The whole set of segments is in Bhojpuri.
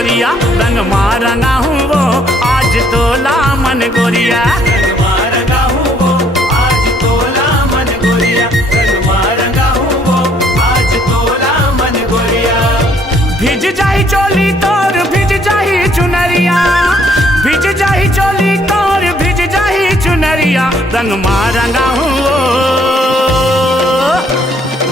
गोरिया, रंग मारंगा हूँ वो आज तोला मन गोरिया। रंग मारंगा हूँ वो आज तोला मन गोरिया, रंग मारंगा हूँ वो आज तोला मन गोरिया। भिज जाही चोली तोर भिज जाही चुनरिया, भिज जाही चोली तोर भिज जाही चुनरिया। रंग मारंगा हूँ वो,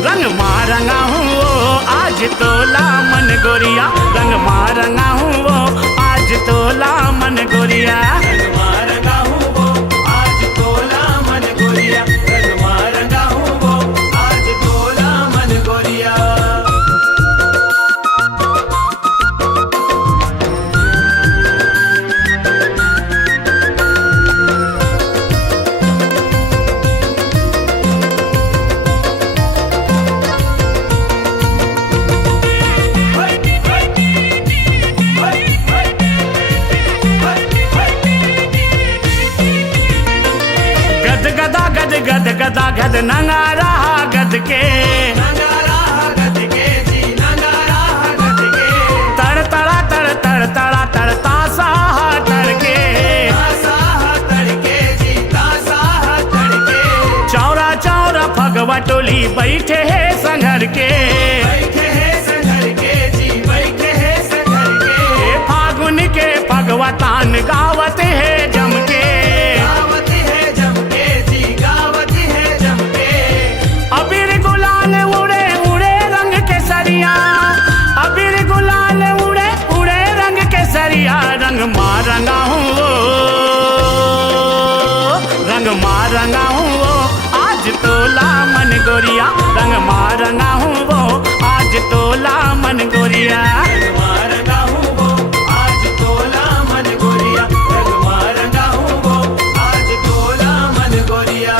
रंग मारंगा हूँ वो आज तोला मन गोरिया, रंग मारंगा हूँ वो आज तोला मन गोरिया। रंग मारंगा हूँ वो आज तोला मन गोरिया, रंग मारंगा हूँ वो आज तोला मन गोरिया। गद गदा गद नंगारा गद के, नंगारा गद के जी, नंगारा गद के। तड़ तड़ा तड़ तड़ तड़ा तड़ तासा तड़के, तासा तड़के जी, तासा तड़के। चौरा चौरा फगवा टोली बैठे है संघर के, बैठे हैं संघर के जी, बैठे हैं संघर के। फागुन के फगवा तान गावत है जम के, गावत है जम के जी, गावत है जम के। अबीर गुलाल उड़े उड़े रंग के सरिया, अबीर गुलाल उड़े उड़े रंग के सरिया। रंग मारंगा हूँ वो, रंग मारंगा हूँ वो आज तोला मन गोरिया, रंग मारंगा हूँ वो आज तोला मन गोरिया। रंग मारंगा हूँ वो आज तोला मन गोरिया, रंग मारंगा हूँ वो आज तोला मन गोरिया।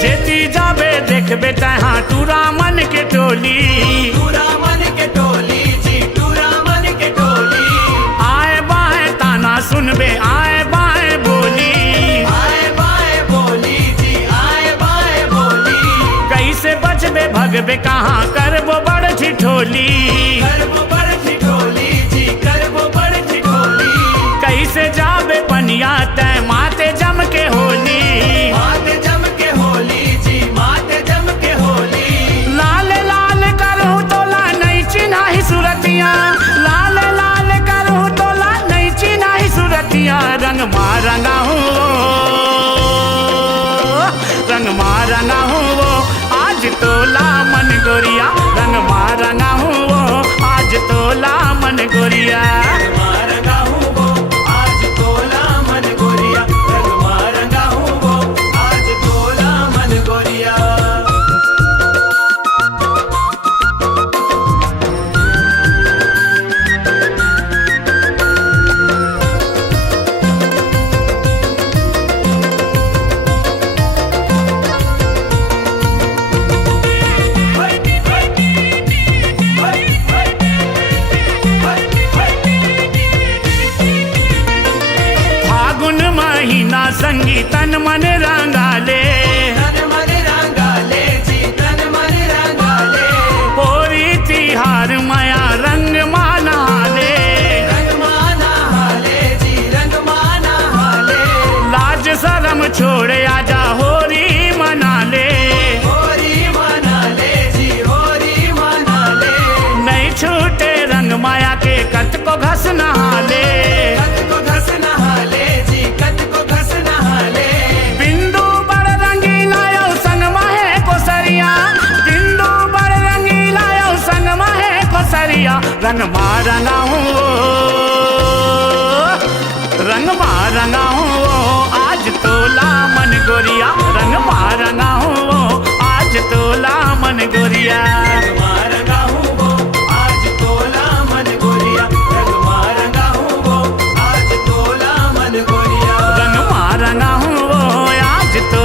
जेती जाबे देखबे तहाँ टूरा मन के टोली, टूरा मन के टोली जी, टूरा मन के टोली। आए बाएं ताना सुनबे आए बाएं बोली, आए बाएं बोली जी, आए बाएं बोली। कैसे बचबे भगबे कहाँ करबो बड़ ठिठोली, करबो बड़ ठिठोली जी, करबो बड़ ठिठोली। कैसे जाबे पनिया तय माते जम के होली, माते जम के होली जी, माते जम के होली। लाल लाल करहूँ तोला नहीं चिन्हाही सुरतिया, लाल लाल करहूँ तोला नहीं चिन्हाही सुरतिया। रंग मारंगा हूँ वो, रंग मारंगा हूँ वो आज तोला मन गोरिया, रंग मारंगा हूँ वो आज तोला मन गोरिया। रंग मारंगा हूँ वो आज तोला मन गोरिया, रंग मारंगा हूँ वो आज तोला मन गोरिया। फागुन महीना संगी तन मन रंगाले, तन मन रंगाले जी, तन मन रंगाले। होरी तिहार माया रंग मानाले, रंग माना हाले जी, रंग माना हाले। लाज शरम छोड़े आजा होरी मनाले, होरी मना ले जी, होरी मना ले। नहीं छूटे रंग माया के कत को घस नहाले, कत को घस नहाले जी, कत को घस नहाले। बिंदु बड़ रंगीला यो संग माहे को सरिया, बिंदु बड़ रंगीला यो संग माहे को सरिया। रंग मारंगा हूँ वो, रंग मारंगा हूँ वो आज तोला मन गोरिया, रंग मारंगा हूँ वो आज तोला मन गोरिया। रंग मारंगा हूँ वो आज तोला मन गोरिया, रंग मारंगा हूँ वो आज तोला मन गोरिया। रंग मारंगा हूँ वो आज तो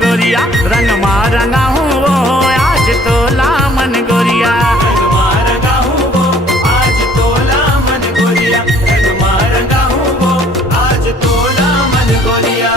गोरिया रंग मारंगा हूँ वो आज तोला मन गोरिया। रंग मारंगा हूँ वो आज तोला मन गोरिया, रंग मारंगा हूँ वो आज तोला मन गोरिया।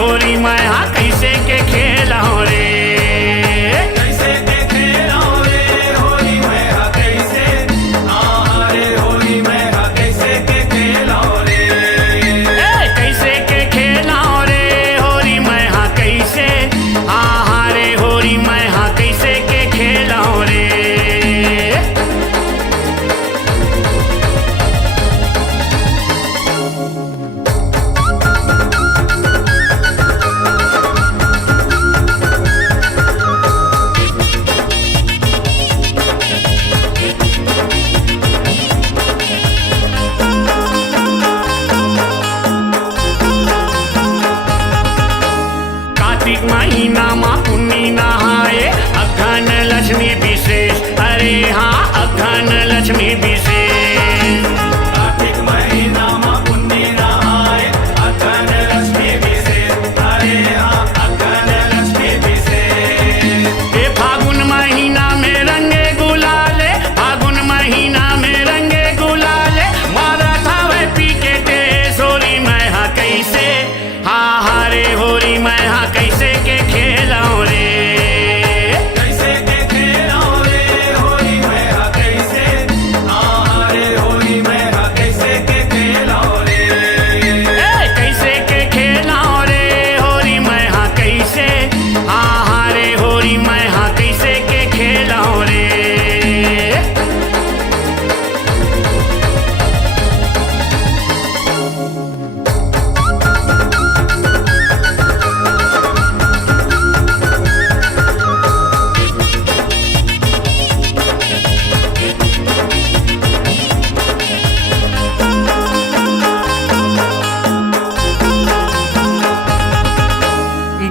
होली है कैसे के खेल हो रे। कार्तिक महीना माँ पुन्नी नहाए, अघन लक्ष्मी विशेष, अरे हाँ अघन लक्ष्मी विशेष। कार्तिक महीना माँ पुन्नी नहाए, अघन लक्ष्मी विशेष, अरे हाँ अघन लक्ष्मी विशेष। ये फागुन महीना में रंगे गुलाले, फागुन महीना में रंगे गुलाले, मारा था वह पी के टेस, होरी मैं हाँ कैसे, हाँ हारे होरी मैं हाँ कैसे के खेलाऊं रे, कैसे के खेलाऊं रे होली मैं हाँ कैसे, हाँ रे होली मैं हाँ कैसे के खेलाऊं रे। कैसे के खेलाऊं रे होरी मैं हाँ कैसे, हाँ हारे होरी मैं हाँ कैसे के खेलाऊं रे।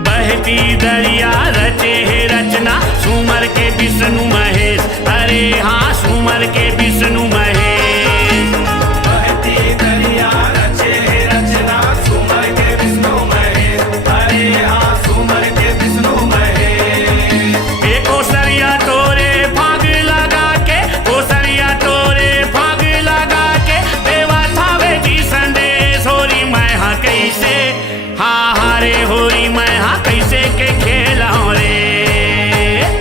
बहती दरिया रचे है रचना, सुमर के विष्णु महेश, अरे हाँ सुमर के विष्णु महेश। बहती दरिया रचे है रचना, सुमर के विष्णु महेश, अरे हाँ सुमर के विष्णु महेश। एक कोसरिया तोरे फाग लगा के, कोसरिया तोरे फाग लगा के, देवा थावे जी संदेश, होरी मैं हाँ कैसे, हाँ हारे होरी मैं हाँ कैसे के खेलाऊं रे,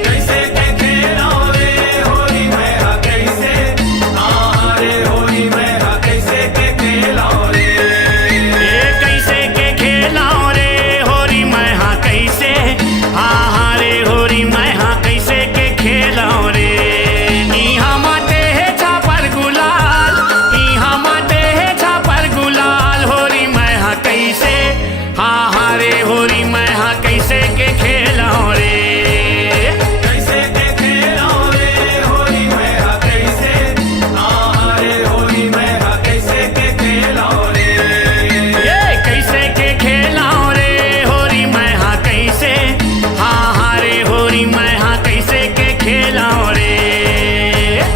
कैसे के खेलाऊं रे होली मैं हाँ कैसे, हाँ रे होली मैं हाँ कैसे के खेलाऊं रे। कैसे के खेलाऊं रे होरी मैं हाँ कैसे, हाँ हारे होरी मैं हाँ कैसे के खेलाऊं रे। इहाँ माटे है छापर गुलाल, इहाँ माटे है छापर गुलाल, होरी मैं हाँ कैसे, हाँ हारे होरी मैं हाँ कैसे के खेलाऊं रे। कैसे के खेलाऊं रे होली मैं हाँ कैसे, हाँ रे होली मैं हाँ कैसे के खेलाऊं रे। कैसे के खेलाऊं रे होरी मैं हाँ कैसे, हाँ हारे होरी मैं हाँ कैसे के खेलाऊं रे।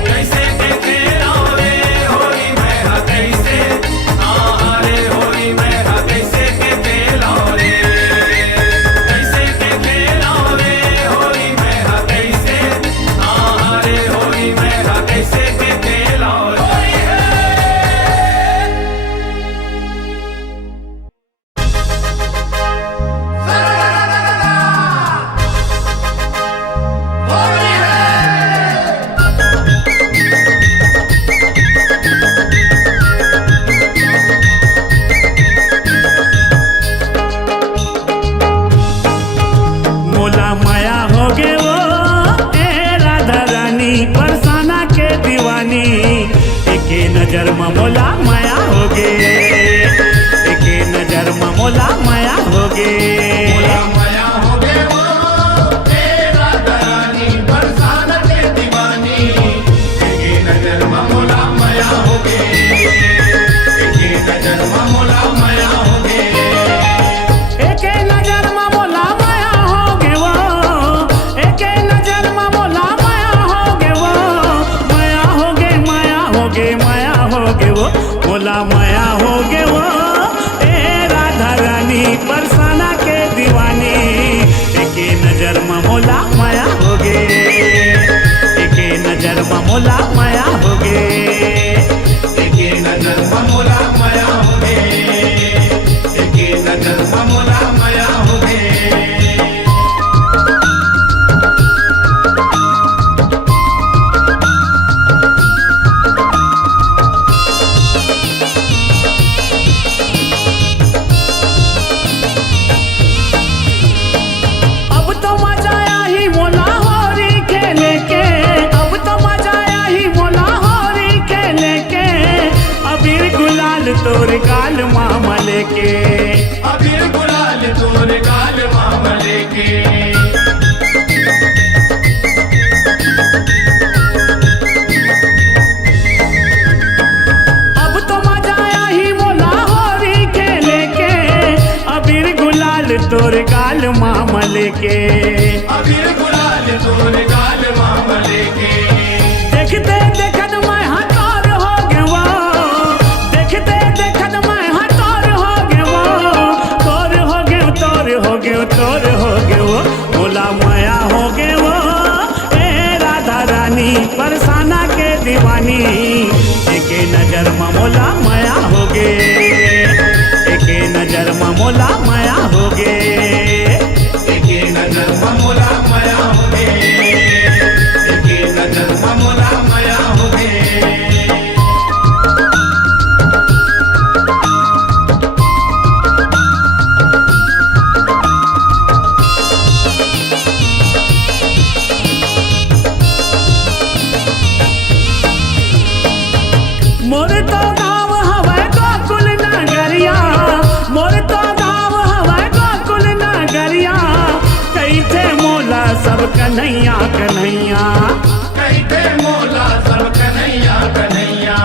कैसे के खेलाऊं रे होली मैं हाँ कैसे, हाँ रे होली मैं हाँ कैसे के खेलाऊं रे। कैसे के खेलाऊं रे होली मैं हाँ कैसे, हाँ रे होली मैं हाँ कैसे के खेलाऊं रे। मोला माया हो गे वो ए राधा रानी, बरसाना के दीवानी, एके नजर में मोला माया हो गे, एके नजर में मोला माया हो गे। माया हो गए वो तेरा दरानी, बरसाना के दीवानी, एके नजर में मोला माया हो गए, एके नजर में मोला माया हो गए। एके नजर में मोला माया हो गे वो, एके नजर में मोला माया हो गे वो, माया हो गे माया हो गे माया हो गे वो, मोला माया हो गे वो ए राधा रानी, बरसाना के दीवानी, एके नजर में मोला माया हो गे, एके नजर में मोला माया हो गे। एके नजर में मोला माया हो गए, एके नजर में मोला माया हो गए। अब तो मजा आया ही मोला होरी खेले के, अब तो मजा आया ही मोला होरी खेले के, अबीर गुलाल तोर गाल मामा लेके, अबीर गुलाल तोरे गाल मामले के। अब तो मजा आया ही मोला होरी खेले के, अबीर गुलाल तोर गाल मामा के। अबीर गुलाल तोर गाल मामले के। देखते देखत मैं हतार हो गवा, देखते देखत मैं हतार हो गवा, तोर हो गयो तोर हो गयो तोर हो गयो बोला माया हो गयो ए राधा रानी परसाना के दीवानी। एक नजर में मोला माया हो गे, एक नजर में मोला माया हो गे, एक नजर में मोला माया हो गे, एक नजर में मोला माया हो गे। मोर तो गाँव हवै गोकुल नगरिया, मोर तो गाँव हवै गोकुल नगरिया, कैथे मोला सब कन्हैया कन्हैया, कहते मोला सब कन्हैया कन्हैया।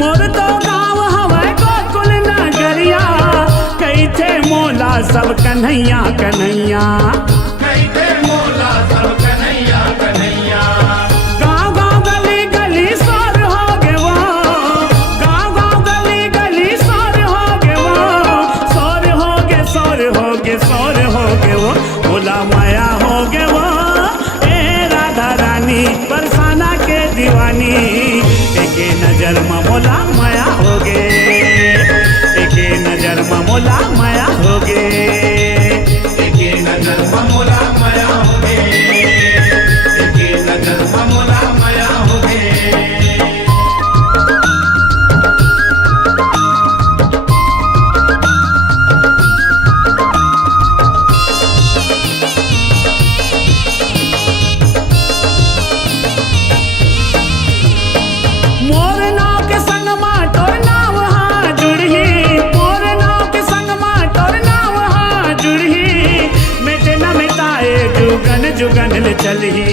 मोर तो गाँव हवै गोकुल नगरिया, कैथे मोला सब कन्हैया कन्हैया। कहते मोला सब कन्हैया कन्हैया। गाँव गाँव गली गली शोर हो गयो, गाँव गाँव गली गली शोर हो गयो, शोर हो गे शोर हो गे शोर हो गयो बोला माया हो गयो ए राधा रानी परसाना के दीवानी। एक नजर में मोला माया हो गे, एक नजर में मोला माया हो गे, एक नजर में मोला माया हो गे, एक नजर में मोला माया हो गे। मोर नाव के संग माँ तोर नाव हाँ जुड़ही, मोर नाव के संग माँ तोर नाव हाँ जुड़ही, मिटे न मिटाए जुगन जुगन ले चलही।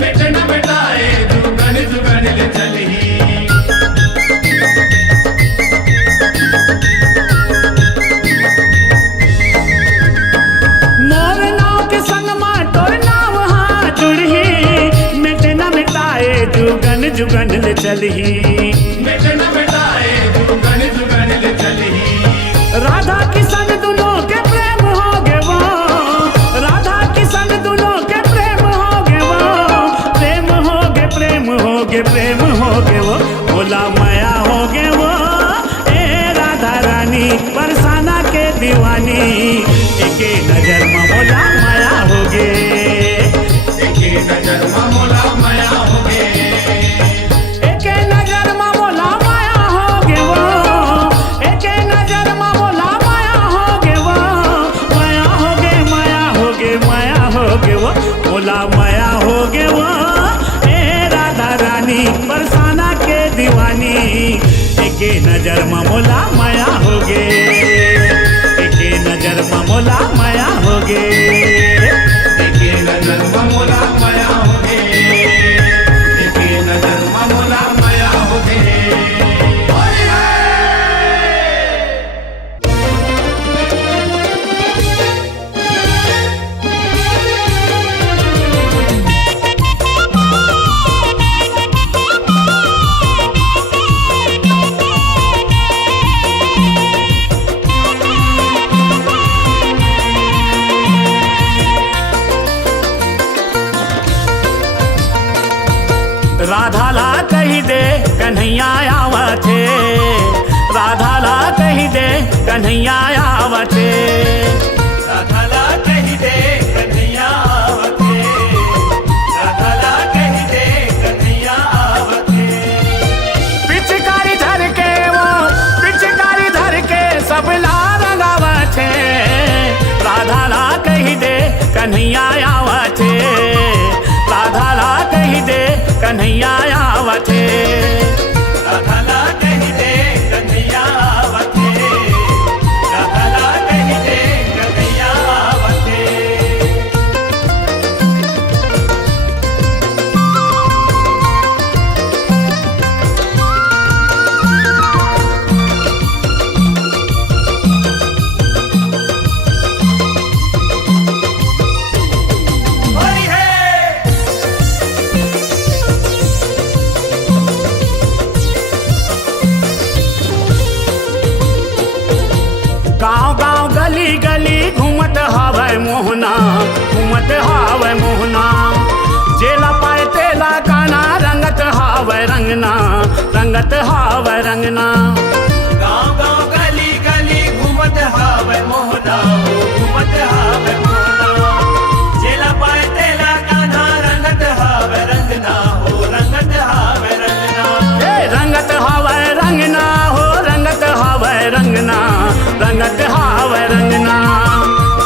मिट न मिटाए जुगन जुगन ले चलही। मोर नाव के संग माँ तोर नाव हाँ जुड़ही, मिटे न मिटाए जुगन जुगन ले चलही। मिट न मिटाए जुगन जुगन ले चलही। राधा किशन दोनों के प्रेम हो गयो, राधा किशन दोनों के प्रेम हो गयो, प्रेम हो गे प्रेम हो गे प्रेम हो गयो बोला माया हो गयो ए राधा रानी परसाना के दीवानी। एक नजर में बोला माया हो गे, एक नजर में मोला माया हो गे, एक नजर में बोला माया हो गयो, एक नजर में बोला माया हो गयो, माया हो गे माया हो गे माया हो गयो बोला माया हो गयो ए राधा रानी परसाना के दीवानी। एक नजर में मोला माया हो गे, एक नजर में मोला माया हो गे, एक नजर में मोला माया हो गे, एक नजर में मोला माया हो गे। ओए हे! राधा ला कही दे कन्हैया आवथे, राधा ला कही दे कन्हैया आवथे, राधा ला कही दे कन्हैया आवथे, राधा ला कही दे कन्हैया आवथे। पिचकारी धर के वो पिचकारी धर के सब ला रंगावथे, राधा ला कही दे कन्हैया आवथे, राधा ला कही दे कन्हैया आवथे, राधा ला कही दे कन्हैया आवथे, राधा ला कही दे कन्हैया आवथे। मोहना घूमत हाव मोहना जेला पाए तेला काना रंगत हाव रंगना रंगत हाव रंगना गाँव गाँव गली गली घूमत हावे मोहना हो घूमत हावे मोहना जेला पाए तेला कान्हा रंगत हावे रंगना हो रंगत हावे रंगना रंगत हावे रंगना हो रंगत हावे रंगना रंगत हावे रंगना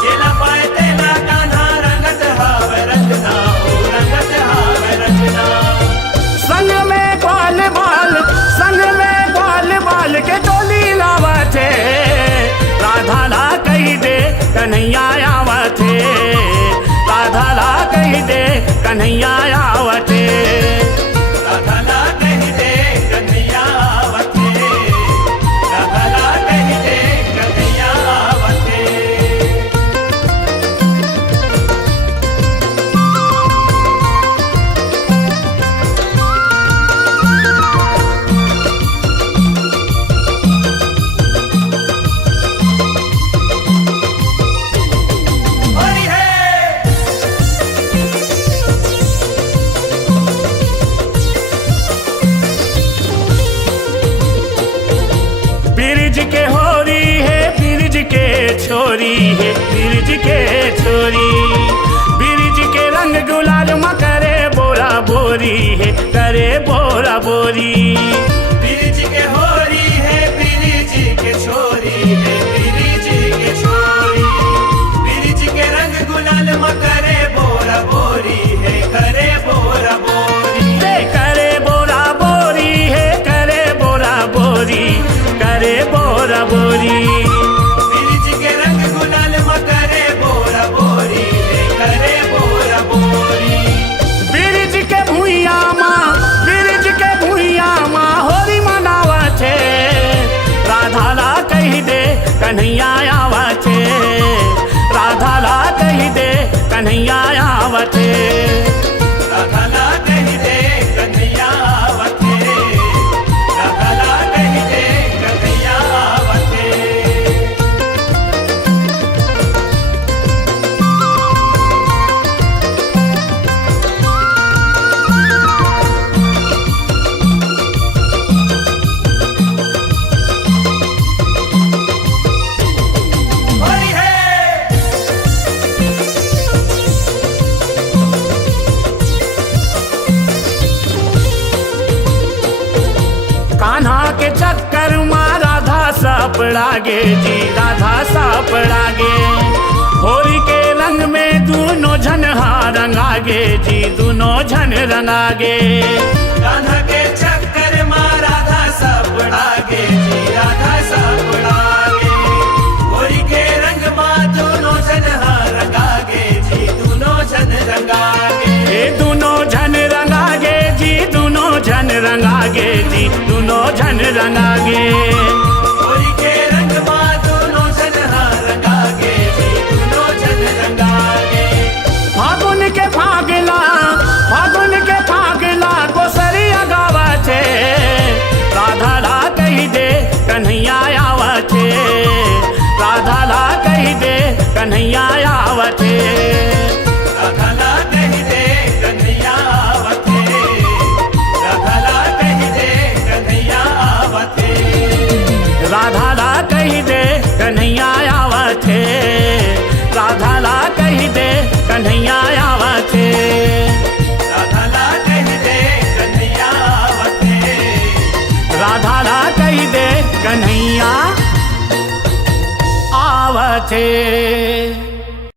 जेला पाए तेला कान्हा रंगत हावे रंगना हो रंगत हावे रंगना संग में ग्वाल बाल संग में ग्वाल बाल के टोली लावते राधा ला कही दे कन्हैया आवते राधा ला कही दे कन्हैया आवते राधाला कही दे कन्हैया आवते राधाला कही दे कन्हैया आवते होली है ब्रिज के होरी है ब्रिज के छोरी है ब्रिज के छोरी ब्रिज के रंग गुलाल में करे बोरा बोरी है करे बोरा बोरी बिरिज के होरी है बिरिज के छोरी है बिरिज के छोरी बिरिज के रंग गुलाल में करे बोरा बोरी है करे बोरा बोरी ते करे बोरा बोरी है करे बोरा बोरी करे बोरा बोरी बिरिज के रंग गुलाल में करे बोरा बोरी है करे बोरा बोरी ब्रिज के भुइया माँ होरी मनावते राधा ला कही दे कन्हैया आवते राधा ला कही दे कन्हैया आवते राधाला कही दे कन्हैया आवते राधाला कही दे कन्हैया आवते होली है कान्हा के चक्कर माँ राधा सापड़ागे जी राधा सापड़ागे होरी के रंग में दोनों झन रंगागे जी दोनों झन रंगागे राधा के चक्कर माँ राधा सपड़ागे जी राधा सपड़ागे होरी के रंग माँ दोनों जन रंगागे जी दोनों जन रंगागे ये दोनों झन रंगागे जी दोनों झन रंगागे जी दोनों झन रंगागे होरी के रंग माँ दोनों जन रंगागे जी दोनों जन रंगागे फागुन के फागला गोसरिया गावते राधा ला कही दे कन्हैया आवते राधा ला कही दे कन्हैया आवते राधाला कही दे कन्हैया आवते राधाला कही दे कन्हैया आवते राधा ला कही दे कन्हैया आवते राधा ला कही दे कन्हैया आवते राधाला कही दे कन्हैया आवते राधा ला कही दे कन्हैया आवते